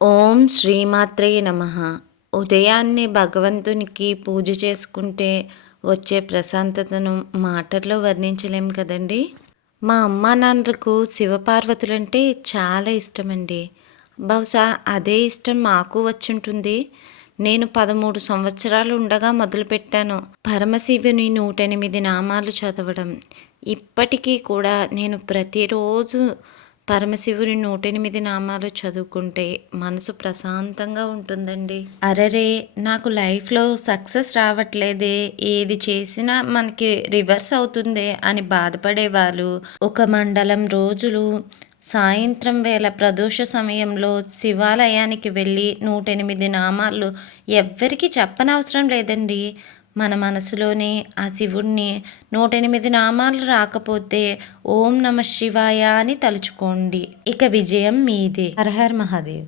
ఓం శ్రీమాత్రే నమః. ఉదయాన్నే భగవంతునికి పూజ చేసుకుంటే వచ్చే ప్రశాంతతను మాటల్లో వర్ణించలేం కదండీ! మా అమ్మానాన్నలకు శివపార్వతులంటే చాలా ఇష్టమండి. బహుశా అదే ఇష్టం మాకు వచ్చుంటుంది. నేను 13 సంవత్సరాలు ఉండగా మొదలుపెట్టాను పరమశివుని 108 నామాలు చదవడం. ఇప్పటికీ కూడా నేను ప్రతిరోజు పరమశివుని 108 నామాలు చదువుకుంటే మనసు ప్రశాంతంగా ఉంటుందండి. అరెరే! నాకు లైఫ్‌లో సక్సెస్ రావట్లేదే, ఏది చేసినా మనకి రివర్స్ అవుతుందే అని బాధపడేవాళ్ళు ఒక మండలం రోజులు సాయంత్రం వేళ ప్రదోష సమయంలో శివాలయానికి వెళ్ళి 108 నామాలు ఎవ్వరికీ చెప్పనవసరం లేదండి. మన మనసులోనే ఆ శివుణ్ణి 108 నామాలు రాకపోతే ఓం నమ శివాయ అని తలుచుకోండి. ఇక విజయం మీదే. హర హర్ మహాదేవ్.